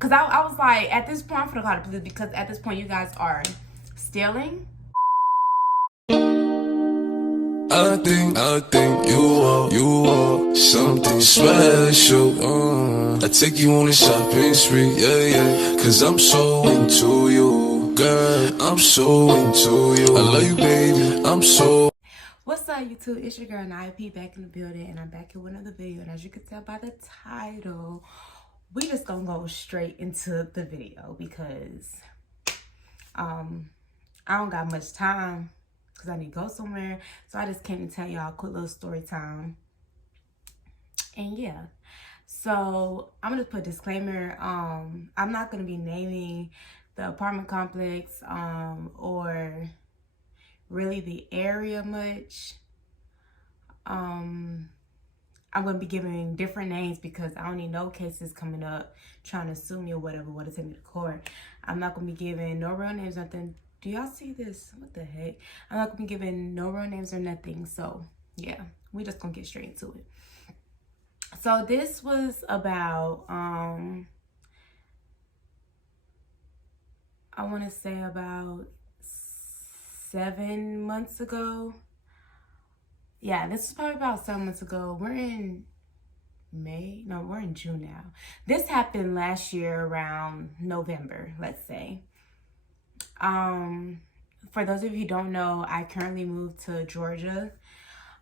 Because I was like, at this point, I'm gonna call the police because at this point, you guys are stealing. I think you are something special. I take you on a shopping spree, yeah. Cause I'm so into you, girl. I'm so into you. I love you, baby. I'm so. What's up, YouTube? It's your girl, Nia back in the building, and I'm back here with another video. And as you can tell by the title, we just gonna go straight into the video because I don't got much time because I need to go somewhere. So I just came to tell y'all a quick little story time. And yeah, so I'm gonna put a disclaimer. I'm not gonna be naming the apartment complex or really the area much. I'm gonna be giving different names because I don't need no cases coming up trying to sue me or whatever, want to take me to court. I'm not gonna be giving no real names, nothing. Do y'all see this? What the heck? I'm not gonna be giving no real names or nothing. So yeah, we just gonna get straight into it. So this was about I want to say about 7 months ago. Yeah, this is probably about 7 months ago. We're in May. No, we're in June now. This happened last year around November, let's say. For those of you who don't know, I currently moved to Georgia.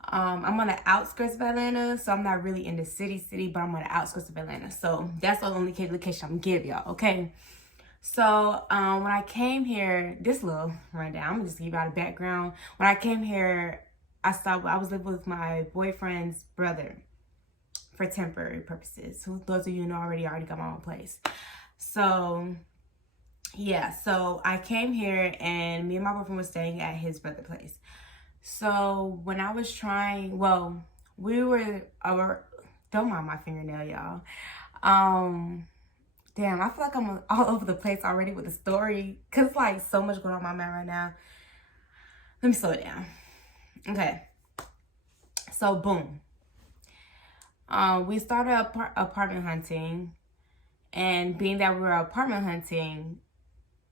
I'm on the outskirts of Atlanta, so I'm not really in the city, but I'm on the outskirts of Atlanta. So that's the only location I'm gonna give y'all, okay? So when I came here, this little rundown, I'm gonna just give y'all the background. When I came here, I was living with my boyfriend's brother for temporary purposes. So those of you who know already got my own place. So yeah, so I came here and me and my boyfriend was staying at his brother's place. So when I was trying, don't mind my fingernail, y'all. Damn, I feel like I'm all over the place already with the story because like so much going on in my mind right now. Let me slow it down. Okay. So boom. We started apartment hunting, and being that we were apartment hunting,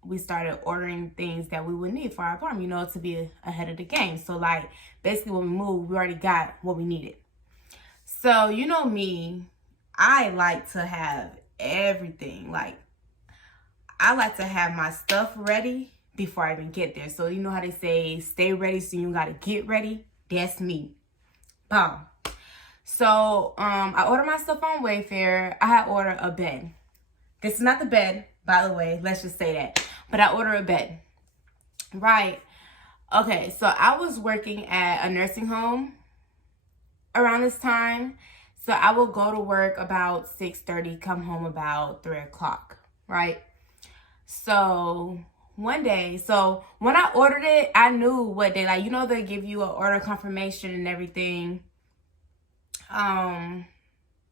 we started ordering things that we would need for our apartment, you know, to be ahead of the game. So like basically when we moved, we already got what we needed. So you know me, I like to have everything. Like I like to have my stuff ready before I even get there. So you know how they say stay ready so you gotta get ready? That's me. Boom. So I ordered my stuff on Wayfair. I had ordered a bed. This is not the bed, by the way, let's just say that. But I ordered a bed. Right. Okay, so I was working at a nursing home around this time. So I will go to work about 6:30, come home about 3 o'clock, right? So one day, so when I ordered it, I knew what day, like, you know, they give you an order confirmation and everything.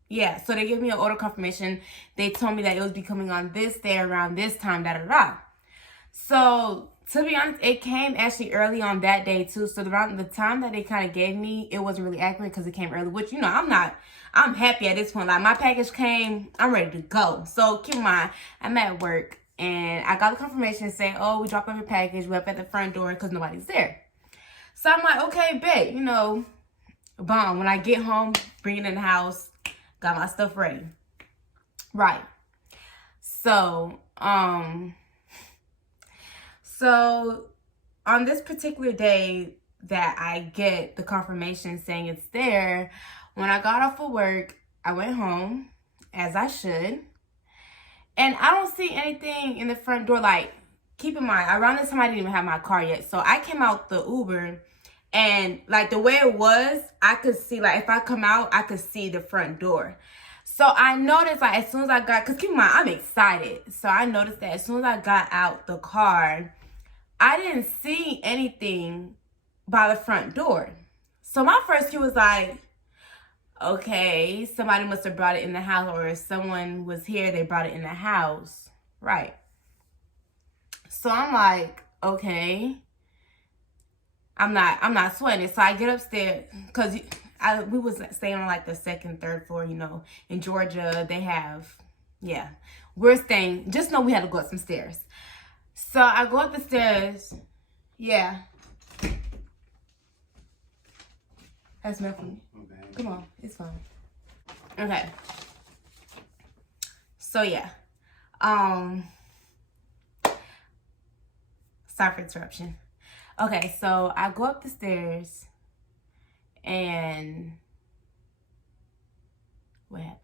Yeah, so they gave me an order confirmation. They told me that it would be coming on this day around this time, da-da-da. So to be honest, it came actually early on that day too. So around the time that they kind of gave me, it wasn't really accurate because it came early, which, you know, I'm happy at this point. Like my package came, I'm ready to go. So keep in mind, I'm at work and I got the confirmation saying, oh, we dropped off your package. We're up at the front door because nobody's there. So I'm like, okay, bet, you know, bomb. When I get home, bring it in the house, got my stuff ready. Right. So, so on this particular day that I get the confirmation saying it's there, when I got off of work, I went home, as I should, and I don't see anything in the front door. Like, keep in mind, around this time, I didn't even have my car yet. So I came out the Uber, and like the way it was, I could see, like if I come out, I could see the front door. So I noticed, like, as soon as I got, because keep in mind, I'm excited. So I noticed that as soon as I got out the car, I didn't see anything by the front door. So my first cue was like, okay, somebody must have brought it in the house, or if someone was here, they brought it in the house. Right. So I'm like, okay. I'm not sweating it. So I get upstairs because we was staying on like the second, third floor, you know. In Georgia, they have, Yeah. We're staying. Just know we had to go up some stairs. So I go up the stairs. Yeah. That's nothing. Come on. It's fine. Okay. So yeah. Sorry for interruption. Okay, so I go up the stairs and what happened?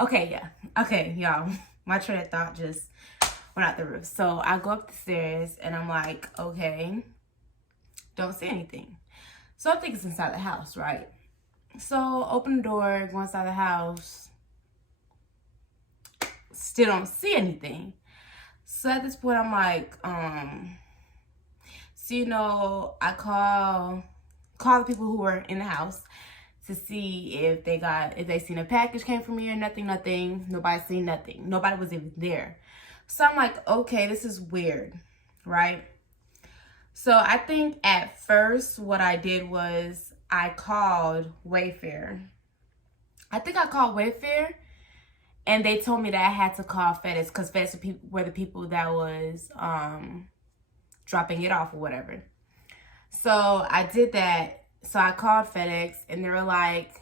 Okay, yeah. Okay, y'all. My train of thought just went out the roof. So I go up the stairs and I'm like, okay, don't see anything. So I think it's inside the house, right? So open the door, go inside the house. Still don't see anything. So at this point I'm like, so you know, I call the people who were in the house to see if they seen a package came from me or nothing. Nobody seen nothing. Nobody was even there. So I'm like, okay, this is weird, right? So I think at first what I did was I called Wayfair. I think I called Wayfair and they told me that I had to call FedEx because FedEx were the people that was dropping it off or whatever. So I did that. So I called FedEx and they were like,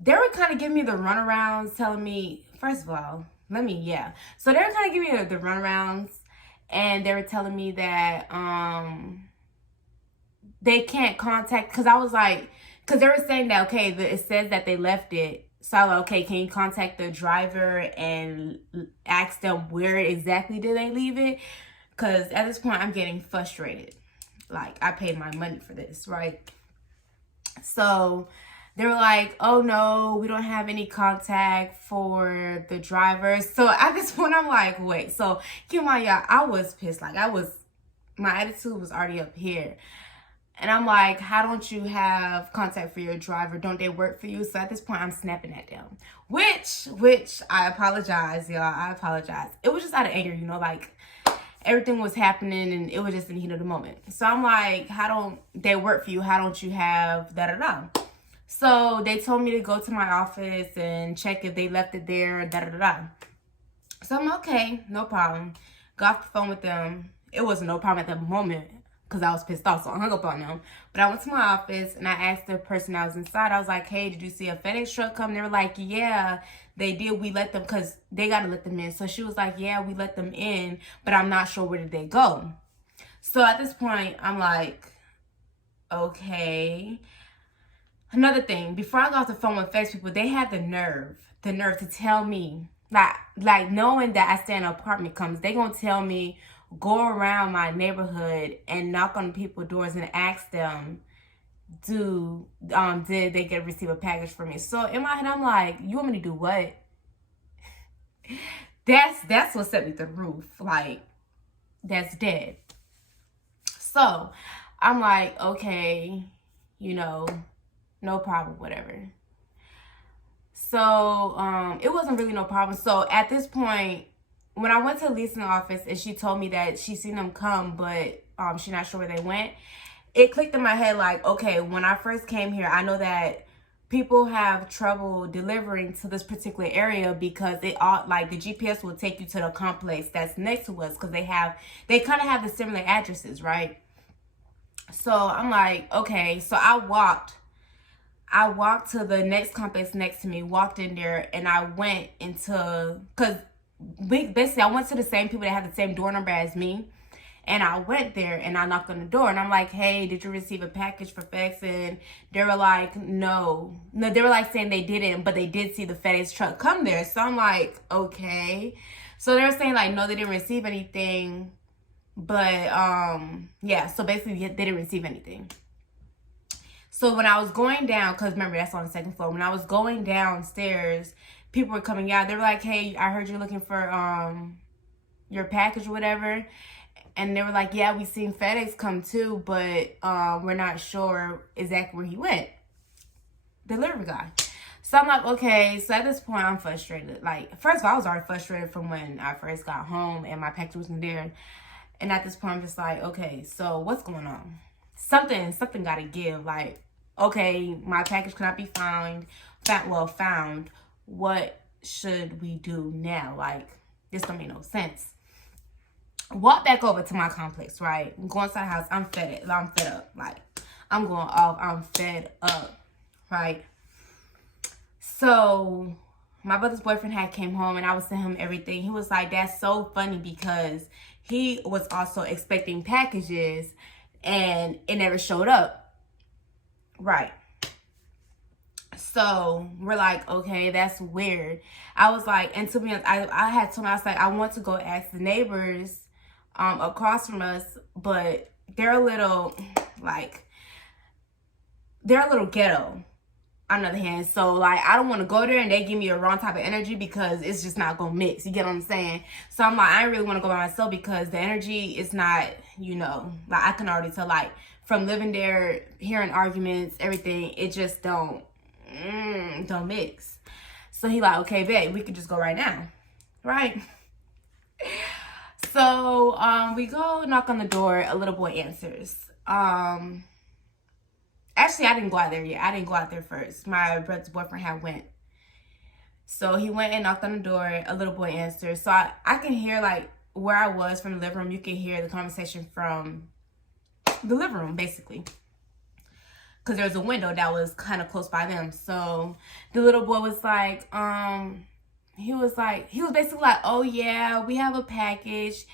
they were kind of giving me the runarounds, telling me, first of all, so they were kind of giving me the runarounds and they were telling me that they can't contact, because I was like, because they were saying that, okay, it says that they left it. So I was like, okay, can you contact the driver and ask them where exactly did they leave it? Because at this point, I'm getting frustrated. Like, I paid my money for this, right? So they were like, oh, no, we don't have any contact for the driver. So at this point, I'm like, wait. So keep in mind, y'all, I was pissed. Like, my attitude was already up here. And I'm like, how don't you have contact for your driver? Don't they work for you? So at this point, I'm snapping at them. Which I apologize, y'all. I apologize. It was just out of anger, you know, like, everything was happening and it was just in the heat of the moment. So I'm like, how don't they work for you? How don't you have da-da-da? So they told me to go to my office and check if they left it there, da-da-da. So I'm okay, no problem. Got off the phone with them. It wasn't no problem at that moment because I was pissed off, so I hung up on them. But I went to my office and I asked the person that was inside, I was like, hey, did you see a FedEx truck come? They were like, yeah, they did. We let them, because they got to let them in. So she was like, yeah, we let them in, but I'm not sure where did they go. So at this point, I'm like, okay. Another thing, before I got off the phone with FedEx people, they had the nerve to tell me, like knowing that I stay in an apartment comes, they gonna tell me, go around my neighborhood and knock on people's doors and ask them, did they receive a package from me? So in my head, I'm like, you want me to do what? That's what set me through the roof. Like, that's dead. So I'm like, okay, you know, no problem, whatever. So it wasn't really no problem. So at this point, when I went to the leasing office and she told me that she seen them come, but she's not sure where they went, it clicked in my head like, okay, when I first came here, I know that people have trouble delivering to this particular area because the GPS will take you to the complex that's next to us because they kind of have the similar addresses, right? So I'm like, okay. So I walked to the next complex next to me, walked in there, and I went into, because basically I went to the same people that had the same door number as me. And I went there and I knocked on the door and I'm like, hey, did you receive a package for FedEx? And they were like, no, they were like saying they didn't, but they did see the FedEx truck come there. So I'm like, okay. So they were saying like, no, they didn't receive anything. But yeah, so basically they didn't receive anything. So when I was going down, because remember, that's on the second floor. When I was going downstairs, people were coming out. They were like, hey, I heard you're looking for your package or whatever. And they were like, yeah, we seen FedEx come too, but we're not sure exactly where he went. Delivery guy. So I'm like, okay. So at this point, I'm frustrated. Like, first of all, I was already frustrated from when I first got home and my package wasn't there. And at this point, I'm just like, okay, so what's going on? Something got to give. Like, okay, my package cannot be found. What should we do now? Like, this don't make no sense. Walk back over to my complex, right? Go inside the house. I'm fed up. Like, I'm going off. I'm fed up, right? So my brother's boyfriend had came home, and I was telling him everything. He was like, that's so funny, because he was also expecting packages and it never showed up. Right. So we're like, okay, that's weird. I was like, and to be honest, I had told him, I was like, I want to go ask the neighbors across from us, but they're a little ghetto on the other hand. So like, I don't want to go there and they give me a wrong type of energy, because it's just not gonna mix. You get what I'm saying? So I'm like, I really want to go by myself, because the energy is not, you know, like, I can already tell, like, from living there, hearing arguments, everything, it just don't mix. So he like, okay, babe, we could just go right now, right? So we go knock on the door. A little boy answers. Actually, I didn't go out there yet. I didn't go out there first. My brother's boyfriend had went. So he went and knocked on the door. A little boy answered. So I can hear, like, where I was from the living room. You can hear the conversation from the living room, basically, because there was a window that was kind of close by them. So the little boy was like, he was basically like, oh yeah, we have a package.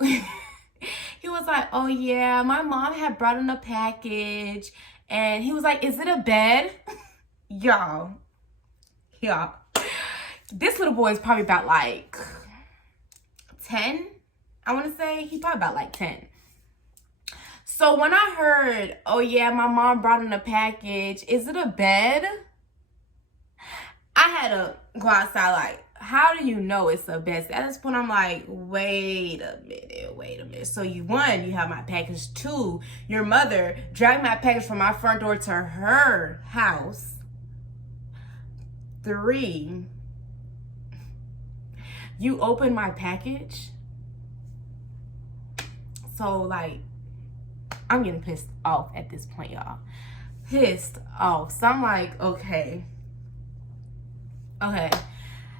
He was like, oh yeah, my mom had brought in a package. And he was like, is it a bed? Y'all. This little boy is probably about like 10. I want to say he's probably about like 10. So when I heard, oh yeah, my mom brought in a package, is it a bed? I had to go outside like, how do you know it's a bed? At this point, I'm like, wait a minute. So you have my package. 2, your mother dragged my package from my front door to her house. 3, you opened my package. So like, I'm getting pissed off at this point, y'all. Pissed off. So I'm like, okay.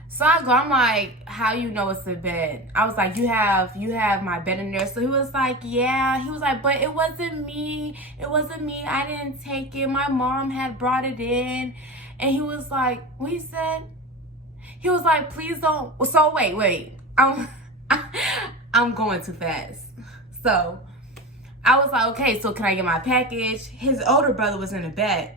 So I'm like, how you know it's a bed? I was like, you have my bed in there. So he was like, yeah. He was like, but it wasn't me. I didn't take it. My mom had brought it in. And he was like, what he said? He was like, please don't. So wait. I'm going too fast. So I was like, okay, so can I get my package? His older brother was in the bed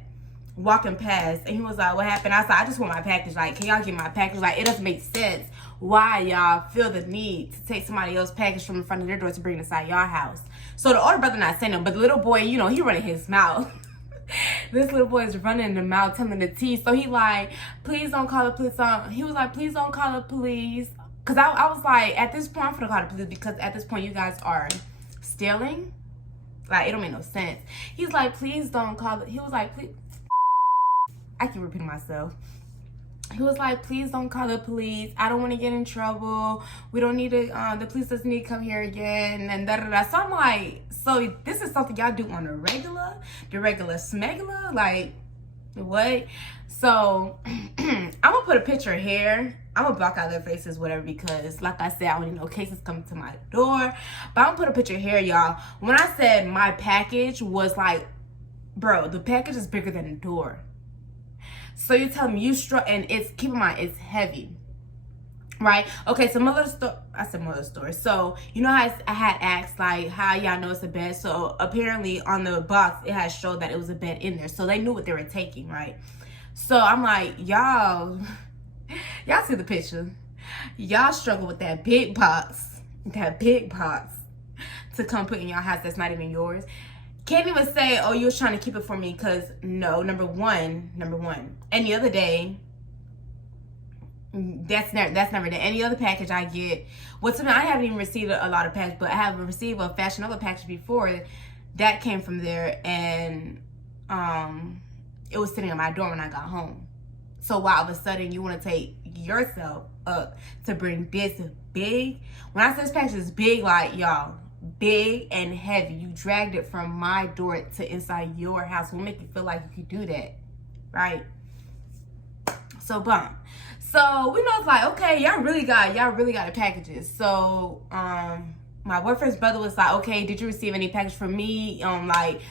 walking past, and he was like, what happened? I said, I just want my package. Like, can y'all get my package? Like, it doesn't make sense why y'all feel the need to take somebody else's package from in front of their door to bring inside y'all house. So the older brother not saying no, but the little boy, you know, he running his mouth. This little boy is running the mouth, telling the tea. So he like, please don't call the police. He was like, please don't call the police. Because I was like, at this point, I'm gonna call the police, because at this point, you guys are stealing. Like, it don't make no sense. He's like, please don't call it. He was like, please. I keep repeating myself. He was like, please don't call the police. I don't want to get in trouble. We don't need to, the police doesn't need to come here again, and da-da-da. So I'm like, so this is something y'all do on the regular smegular? Like, what? So I'm gonna put a picture here. I'm gonna block out their faces, whatever, because like I said, I don't need no cases coming to my door. But I'm gonna put a picture here, y'all. When I said my package was like, bro, the package is bigger than the door. So you're telling me and it's, keep in mind, it's heavy, right? Okay, so mother story. So, you know how I had asked, like, how y'all know it's a bed? So apparently on the box, it had showed that it was a bed in there. So they knew what they were taking, right? So I'm like, y'all see the picture. Y'all struggle with that big box to come put in your house that's not even yours. Can't even say, oh, you was trying to keep it for me, because no, number one. And the other day, that's never there. Any other package I get, I haven't even received a lot of packages, but I have received a Fashion Nova package before that came from there, and it was sitting at my door when I got home. So why all of a sudden you want to take yourself up to bring this big? When I say this package is big, like, y'all, big and heavy. You dragged it from my door to inside your house. Will make you feel like you could do that, right? So So we know it's like, okay, y'all really got the packages. So my boyfriend's brother was like, okay, did you receive any package from me? Like,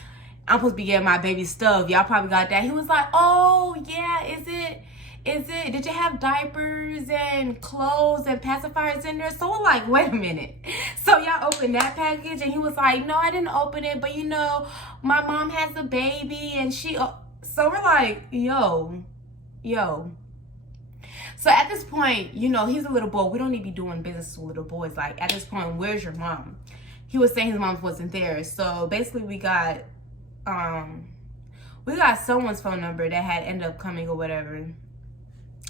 I'm supposed to be getting my baby stuff. Y'all probably got that. He was like, oh yeah, is it, did you have diapers and clothes and pacifiers in there? So we're like, wait a minute. So y'all opened that package? And he was like, no, I didn't open it, but you know, my mom has a baby and she, so we're like, yo. So at this point, you know, he's a little boy. We don't need to be doing business with little boys. Like, at this point, where's your mom? He was saying his mom wasn't there. So basically we got someone's phone number that had ended up coming or whatever.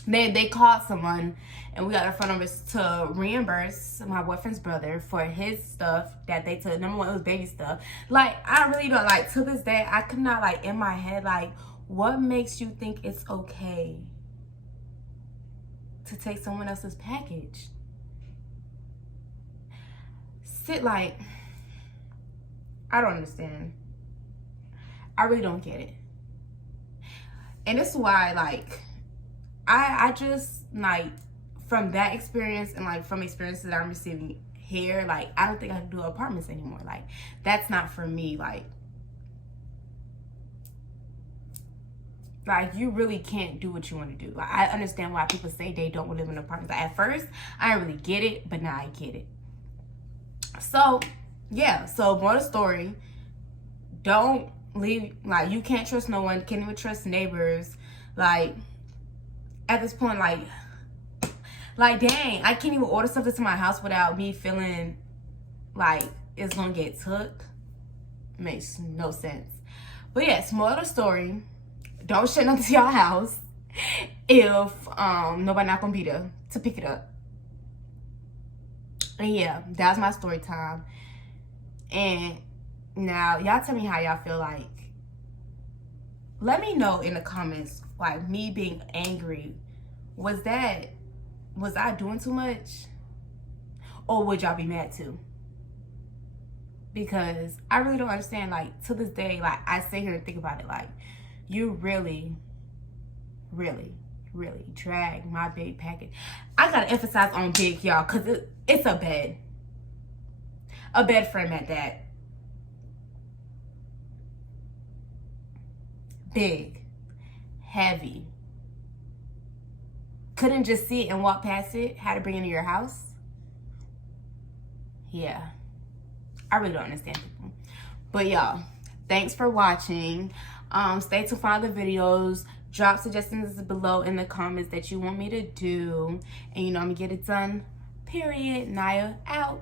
They called someone and we got their phone numbers to reimburse my boyfriend's brother for his stuff that they took. Number one, it was baby stuff. Like, I really don't, like, to this day, I could not, like, in my head, like, what makes you think it's okay to take someone else's package? Like, I don't understand. I really don't get it. And this is why, like, I just, like, from that experience and, like, from experiences that I'm receiving here, like, I don't think I can do apartments anymore. Like, that's not for me. Like, you really can't do what you want to do. Like, I understand why people say they don't live in apartments. Like, at first, I didn't really get it, but now I get it. So, yeah. So, more of the story. Don't leave. Like, you can't trust no one. Can't even trust neighbors. Like, at this point, like, dang, I can't even order something to my house without me feeling like it's gonna get took. Makes no sense. But yes, more of the story. Don't shut nothing to your house if nobody not gonna be there to pick it up. And yeah, that was my story time. And now y'all tell me how y'all feel. Like, let me know in the comments, like, me being angry, was I doing too much? Or would y'all be mad too? Because I really don't understand. Like, to this day, like, I sit here and think about it. Like, you really, really, really drag my big package. I gotta emphasize on big, y'all, because it's a bed. A bed frame at that. Big. Heavy. Couldn't just see it and walk past it. Had to bring it into your house. Yeah. I really don't understand people. But y'all, thanks for watching. Stay tuned for other videos. Drop suggestions below in the comments that you want me to do. And you know I'm gonna get it done. Period. Naya out.